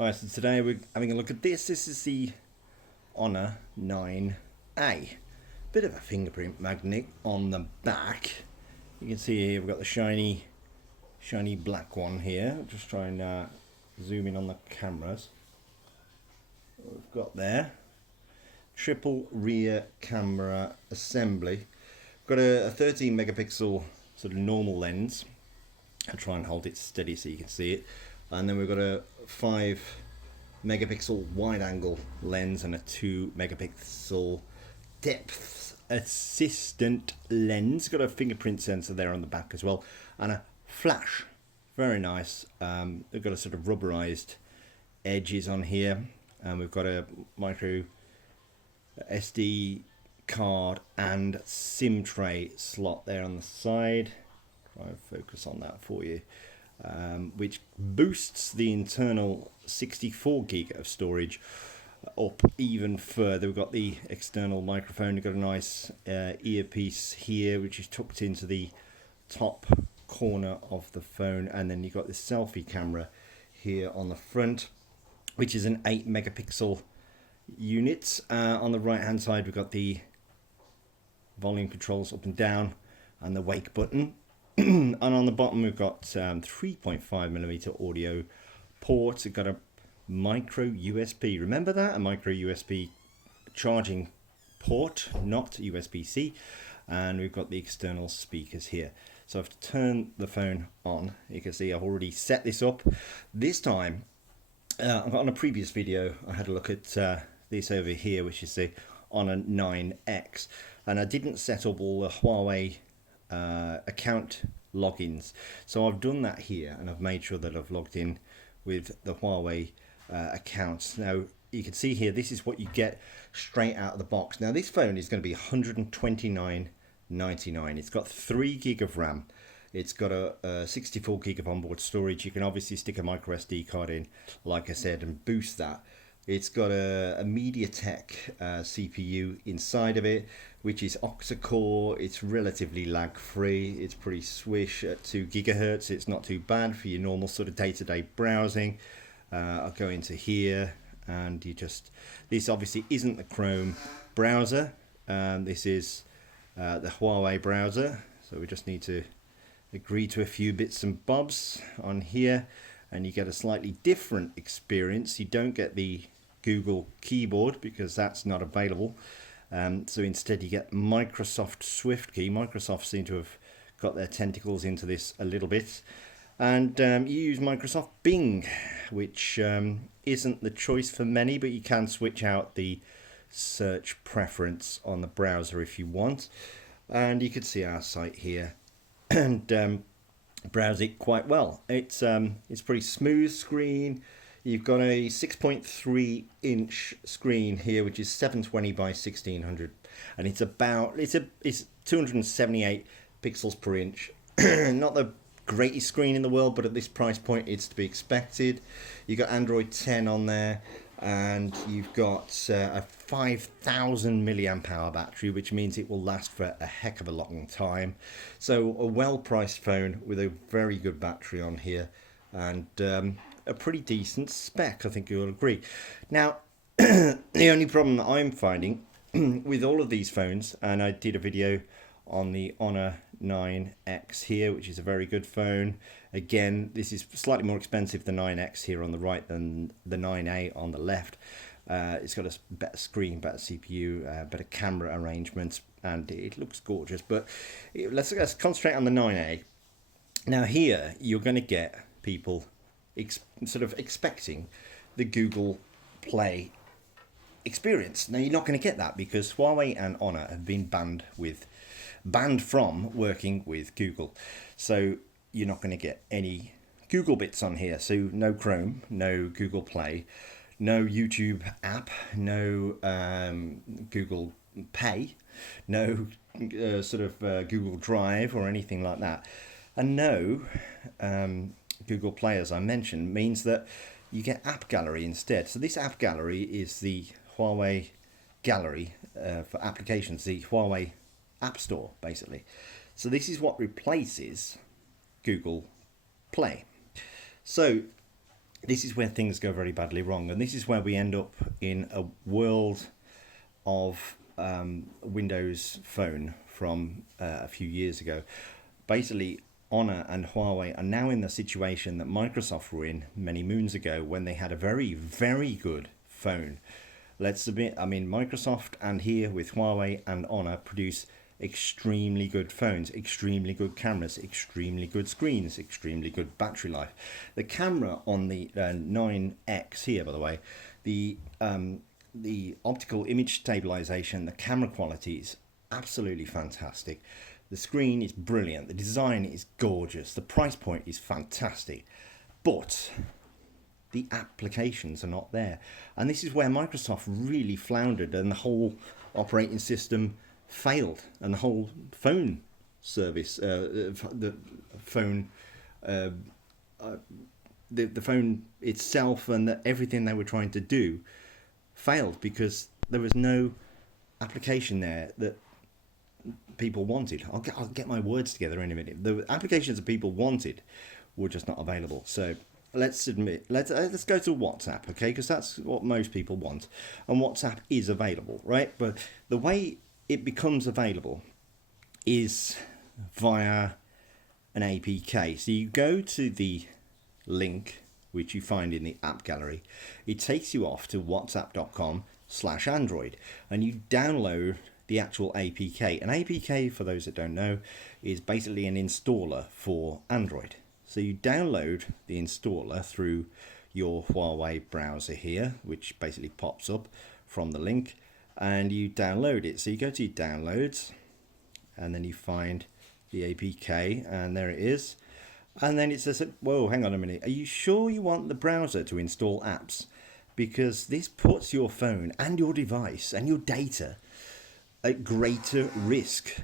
Alright, so today we're having a look at this. This is the Honor 9A. Bit of a fingerprint magnet on the back. You can see here we've got the shiny black one here. I'll just try and zoom in on the cameras. What we've got there. Triple rear camera assembly. We've got a 13 megapixel sort of normal lens. I'll try and hold it steady so you can see it. And then we've got a 5 megapixel wide angle lens and a 2 megapixel depth assistant lens. Got a fingerprint sensor there on the back as well, and a flash. Very nice. They've got a sort of rubberized edges on here, and we've got a micro SD card and SIM tray slot there on the side. I'll focus on that for you. Which boosts the internal 64 gig of storage up even further. We've got the external microphone. We've got a nice earpiece here, which is tucked into the top corner of the phone, and then you've got the selfie camera here on the front, which is an 8 megapixel unit. On the right hand side, we've got the volume controls up and down and the wake button. And on the bottom we've got 3.5mm audio ports. We've got a micro USB. Remember that? A micro USB charging port, not USB-C. And we've got the external speakers here. So I've turned the phone on. You can see I've already set this up. This time, on a previous video, I had a look at this over here, which is the Honor 9X. And I didn't set up all the Huawei account logins, so I've done that here, and I've made sure that I've logged in with the Huawei accounts. Now you can see here, this is what you get straight out of the box. Now this phone is going to be $129.99. It's got 3 gig of RAM. It's got a 64 gig of onboard storage. You can obviously stick a micro SD card in, like I said, and boost that. It's got a MediaTek CPU inside of it, which is octa-core. It's relatively lag-free. It's pretty swish at 2 gigahertz. It's not too bad for your normal sort of day-to-day browsing. I'll go into here, and this obviously isn't the Chrome browser. This is the Huawei browser. So we just need to agree to a few bits and bobs on here, and you get a slightly different experience. You don't get the Google keyboard because that's not available. So instead you get Microsoft SwiftKey. Microsoft seem to have got their tentacles into this a little bit. And you use Microsoft Bing, which isn't the choice for many, but you can switch out the search preference on the browser if you want. And you can see our site here and browse it quite well. It's pretty smooth screen. You've got a 6.3 inch screen here, which is 720 by 1600, and it's 278 pixels per inch. Not the greatest screen in the world, but at this price point it's to be expected. You've got Android 10 on there, and you've got a 5000 milliamp hour battery, which means it will last for a heck of a long time. So a well-priced phone with a very good battery on here, and a pretty decent spec, I think you'll agree. Now, the only problem that I'm finding with all of these phones, and I did a video on the Honor 9X here, which is a very good phone. Again, this is slightly more expensive, the 9X here on the right than the 9A on the left. It's got a better screen, better CPU, better camera arrangements, and it looks gorgeous. But let's concentrate on the 9A. Now here, you're going to get people sort of expecting the Google Play experience. Now you're not going to get that because Huawei and Honor have been banned from working with Google. So you're not going to get any Google bits on here. So no Chrome, no Google Play, no YouTube app, no Google Pay, no Google Drive or anything like that, and no Google Play, as I mentioned, means that you get App Gallery instead. So this App Gallery is the Huawei Gallery for applications, the Huawei App Store, basically. So this is what replaces Google Play. So this is where things go very badly wrong, and this is where we end up in a world of Windows Phone from a few years ago. Basically, Honor and Huawei are now in the situation that Microsoft were in many moons ago when they had a very, very good phone. Let's admit, I mean, Microsoft and here with Huawei and Honor produce extremely good phones, extremely good cameras, extremely good screens, extremely good battery life. The camera on the 9X here, by the way, the optical image stabilization, the camera quality is absolutely fantastic. The screen is brilliant. The design is gorgeous. The price point is fantastic. But the applications are not there. And this is where Microsoft really floundered and the whole operating system failed. And the whole phone service, the phone itself and everything they were trying to do failed because there was no application there that people wanted. I'll get my words together in a minute. The applications that people wanted were just not available. So let's go to WhatsApp, okay? Because that's what most people want, and WhatsApp is available, right? But the way it becomes available is via an APK. So you go to the link which you find in the app gallery. It takes you off to whatsapp.com/Android, and you download the actual APK. An APK, for those that don't know, is basically an installer for Android. So you download the installer through your Huawei browser here, which basically pops up from the link, and you download it. So you go to your downloads, and then you find the APK, and there it is. And then it says, whoa, hang on a minute. Are you sure you want the browser to install apps? Because this puts your phone and your device and your data at greater risk.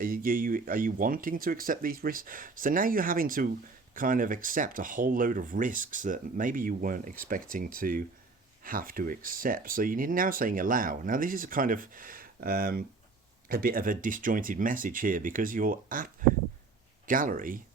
Are you wanting to accept these risks? So now you're having to kind of accept a whole load of risks that maybe you weren't expecting to have to accept. So you're now saying allow. Now this is a kind of a bit of a disjointed message here, because your app gallery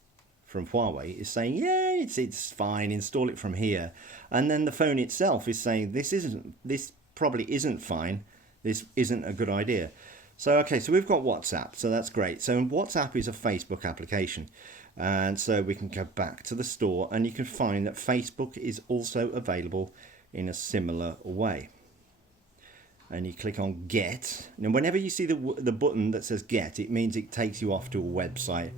from Huawei is saying, yeah, it's fine, install it from here. And then the phone itself is saying, this probably isn't fine. This isn't a good idea. So, okay, so we've got WhatsApp, so that's great. So WhatsApp is a Facebook application. And so we can go back to the store, and you can find that Facebook is also available in a similar way. And you click on Get. Now, whenever you see the button that says Get, it means it takes you off to a website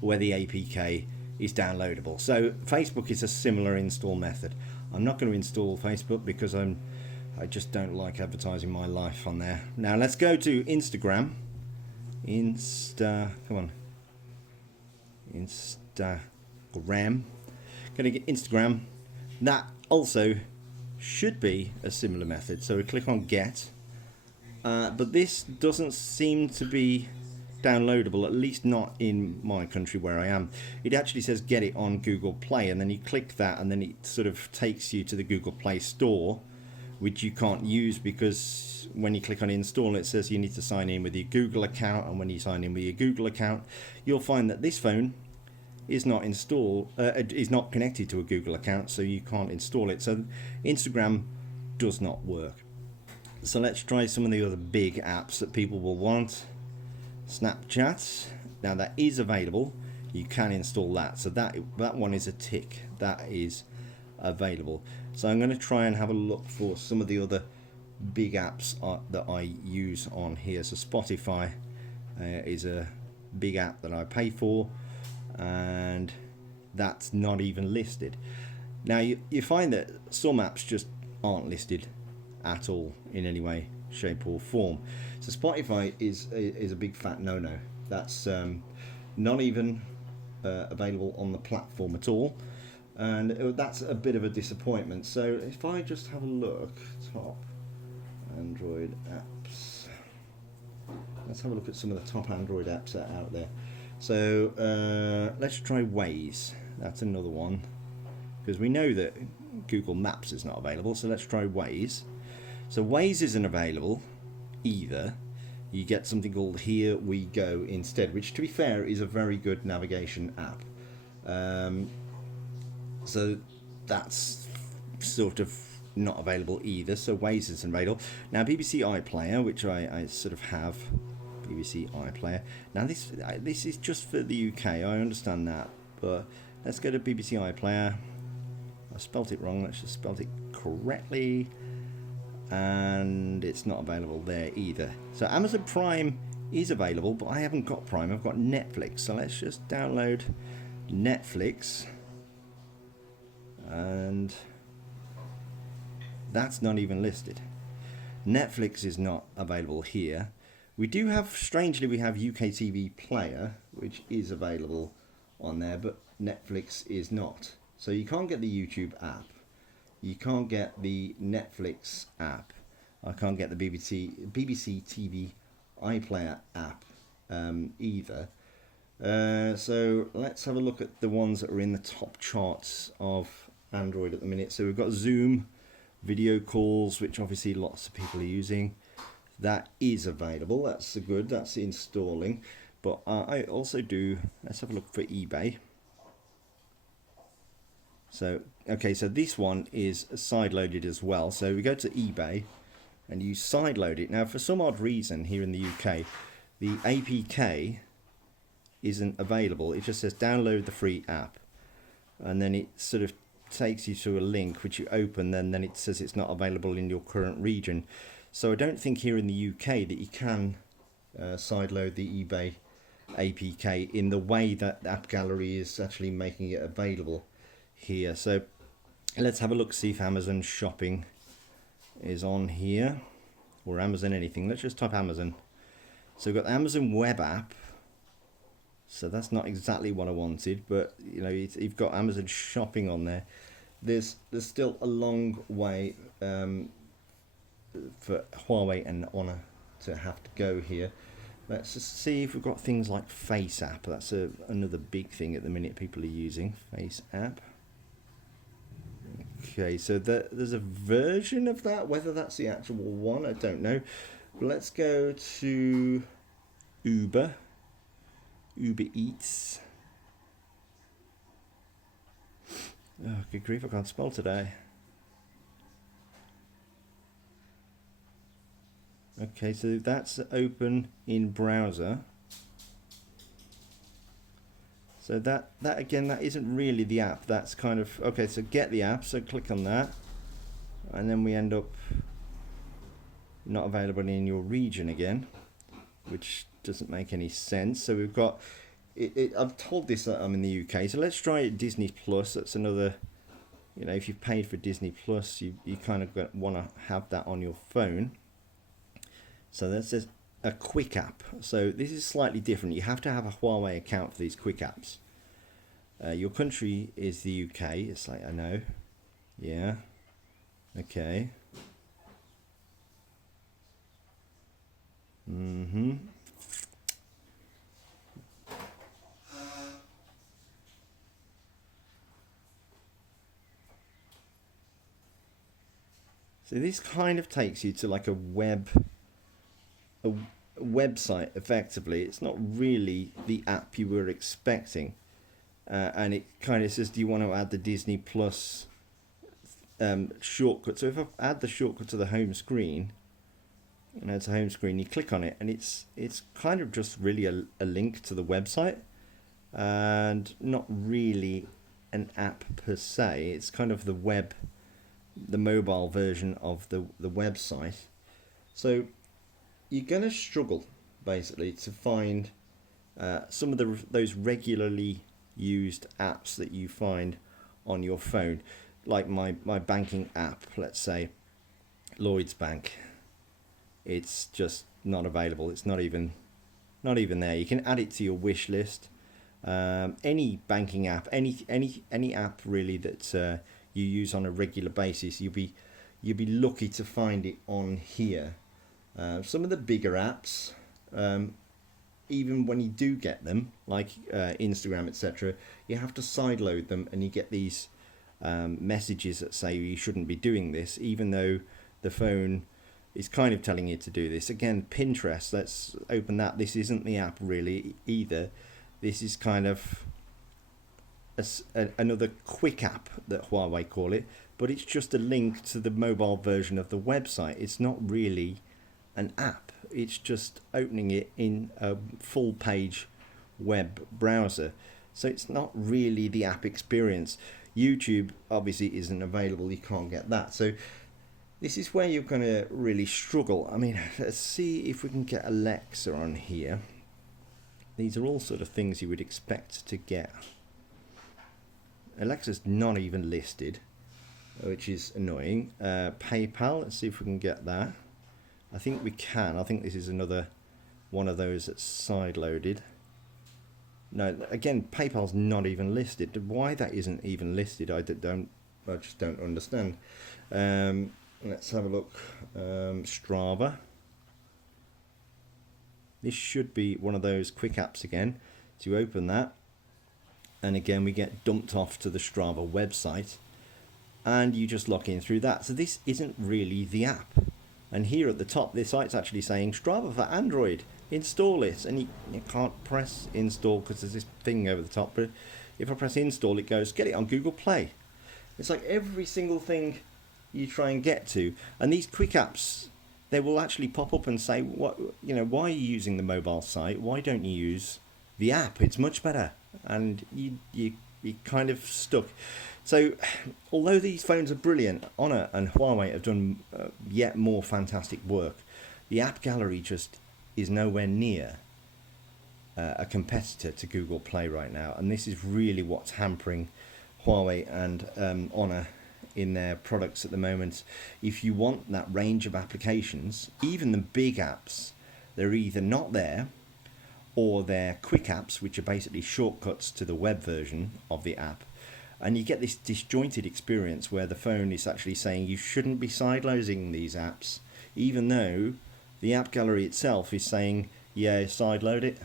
where the APK is downloadable. So Facebook is a similar install method. I'm not going to install Facebook because I just don't like advertising my life on there. Now let's go to Instagram. Come on. Instagram. Gonna get Instagram. That also should be a similar method. So we click on Get. But this doesn't seem to be downloadable, at least not in my country where I am. It actually says get it on Google Play, and then you click that, and then it sort of takes you to the Google Play Store, which you can't use because when you click on install, it says you need to sign in with your Google account, and when you sign in with your Google account, you'll find that this phone is not is not connected to a Google account, so you can't install it. So Instagram does not work. So let's try some of the other big apps that people will want. Snapchat, now that is available, you can install that, so that one is a tick, that is available. So I'm going to try and have a look for some of the other big apps that I use on here. So Spotify is a big app that I pay for, and that's not even listed. Now you find that some apps just aren't listed at all in any way, shape or form. So Spotify is a big fat no-no. That's not even available on the platform at all, and that's a bit of a disappointment. So if I just have a look, top Android apps, let's have a look at some of the top Android apps that are out there. So let's try Waze. That's another one, because we know that Google Maps is not available, so let's try Waze. So Waze isn't available either. You get something called Here We Go instead, which to be fair is a very good navigation app. So that's sort of not available either. So Waze isn't available. Now BBC iPlayer, which I sort of have, BBC iPlayer. Now this is just for the UK. I understand that, but let's go to BBC iPlayer. I spelt it wrong. Let's just spell it correctly, and it's not available there either. So Amazon Prime is available, but I haven't got Prime. I've got Netflix. So let's just download Netflix, and that's not even listed. Netflix is not available here. We do have, strangely, we have UK TV Player, which is available on there, but Netflix is not. So you can't get the YouTube app. You can't get the Netflix app. I can't get the BBC TV iPlayer app either. So let's have a look at the ones that are in the top charts of Android at the minute. So we've got Zoom video calls, which obviously lots of people are using. That is available. That's good. That's installing. But I also do, let's have a look for eBay. So, okay, so this one is side-loaded as well. So we go to eBay and you side-load it. Now, for some odd reason here in the UK, the APK isn't available. It just says download the free app. And then it sort of takes you to a link which you open, then it says it's not available in your current region. So I don't think here in the UK that you can sideload the eBay APK in the way that App Gallery is actually making it available here. So let's have a look, see if Amazon shopping is on here, or Amazon anything. Let's just type Amazon. So we've got the Amazon web app. So that's not exactly what I wanted, but you know, you've got Amazon shopping on there. There's still a long way for Huawei and Honor to have to go here. Let's just see if we've got things like Face app. That's another big thing at the minute people are using, Face app. Okay, so there's a version of that. Whether that's the actual one, I don't know. But let's go to Uber Eats. Oh, good grief, I can't spell today. Okay, so that's open in browser. So that again, that isn't really the app. That's kind of, okay, so get the app, so click on that. And then we end up not available in your region again, which doesn't make any sense. So we've got, I've told this that I'm in the UK, so let's try Disney Plus. That's another, you know, if you've paid for Disney Plus, you kind of want to have that on your phone. So that says a quick app. So this is slightly different. You have to have a Huawei account for these quick apps. Your country is the UK. It's like, I know. Yeah. Okay. So this kind of takes you to like a website effectively. It's not really the app you were expecting, and it kind of says, do you want to add the Disney Plus shortcut? So if I add the shortcut to the home screen, and it's a home screen, you click on it and it's kind of just really a link to the website, and not really an app per se. It's kind of the mobile version of the website. So you're going to struggle basically to find some of those regularly used apps that you find on your phone, like my banking app, let's say Lloyds Bank. It's just not available. It's not even there. You can add it to your wish list. Any banking app, any app really that you use on a regular basis, you'll be lucky to find it on here. Some of the bigger apps, even when you do get them, like Instagram, etc., you have to sideload them, and you get these messages that say you shouldn't be doing this, even though the phone is kind of telling you to do this. Again, Pinterest, let's open that. This isn't the app really either. This is kind of another quick app that Huawei call it, but it's just a link to the mobile version of the website. It's not really an app. It's just opening it in a full page web browser. So it's not really the app experience. YouTube obviously isn't available. You can't get that. So this is where you're going to really struggle. I mean, let's see if we can get Alexa on here. These are all sort of things you would expect to get. Alexa's not even listed, which is annoying. PayPal, let's see if we can get that. I think we can. I think this is another one of those that's side-loaded. No, again, PayPal's not even listed. Why that isn't even listed, I just don't understand. Let's have a look. Strava. This should be one of those quick apps again. So you open that, and again we get dumped off to the Strava website, and you just log in through that. So this isn't really the app. And here at the top, this site's actually saying Strava for Android, install it, and you can't press install because there's this thing over the top. But if I press install, it goes get it on Google Play. It's like every single thing you try and get to, and these quick apps, they will actually pop up and say, what, why are you using the mobile site? Why don't you use the app? It's much better. And you're kind of stuck. So although these phones are brilliant, Honor and Huawei have done yet more fantastic work. The App Gallery just is nowhere near a competitor to Google Play right now. And this is really what's hampering Huawei and Honor in their products at the moment. If you want that range of applications, even the big apps, they're either not there, or they're quick apps, which are basically shortcuts to the web version of the app. And you get this disjointed experience where the phone is actually saying you shouldn't be sideloading these apps, even though the App Gallery itself is saying, yeah, sideload it.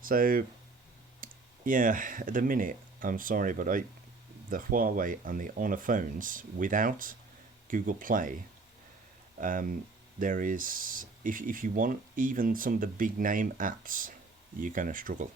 So, yeah, at the minute, I'm sorry, but the Huawei and the Honor phones without Google Play, there is, if you want even some of the big name apps, you're going to struggle.